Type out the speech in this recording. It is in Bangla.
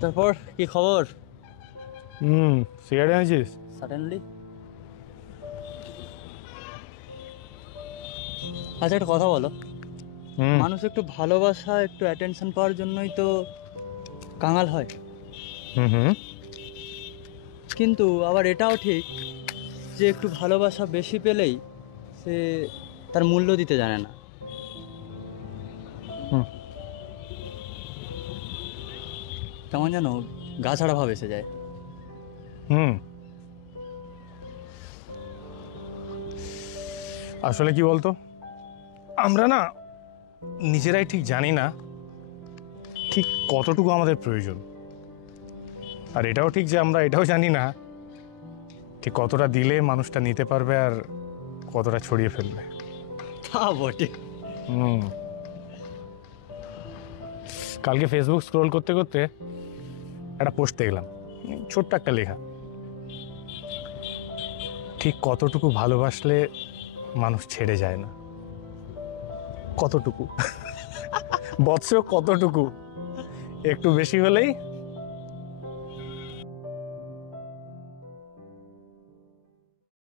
তারপর কি খবর? সিগারেট এনেছিস? সাডেনলি আচ্ছা, একটা কথা বলো। মানুষ একটু ভালোবাসা, একটু অ্যাটেনশন পাওয়ার জন্যই তো কাঙাল হয়। হুম হুম কিন্তু আবার এটাও ঠিক যে একটু ভালোবাসা বেশি পেলেই সে তার মূল্য দিতে জানে না। হুম কেমন যেন গা ছাড়া ভাব এসে যায়। হুম আসলে কি বলতো, আমরা না নিজেরাই ঠিক জানি না ঠিক কতটুকু আমাদের প্রয়োজন। আর এটাও ঠিক যে আমরা এটাও জানি না ঠিক কতটা দিলে মানুষটা নিতে পারবে আর কতটা ছড়িয়ে ফেলবে। তা বটে। হুম কালকে ফেসবুক স্ক্রোল করতে করতে একটা পোস্ট দেখলাম, ছোট্ট একটা লেখা, ঠিক কতটুকু ভালোবাসলে মানুষ ছেড়ে যায় না। কতটুকু বৎস, কতটুকু একটু বেশি হলেই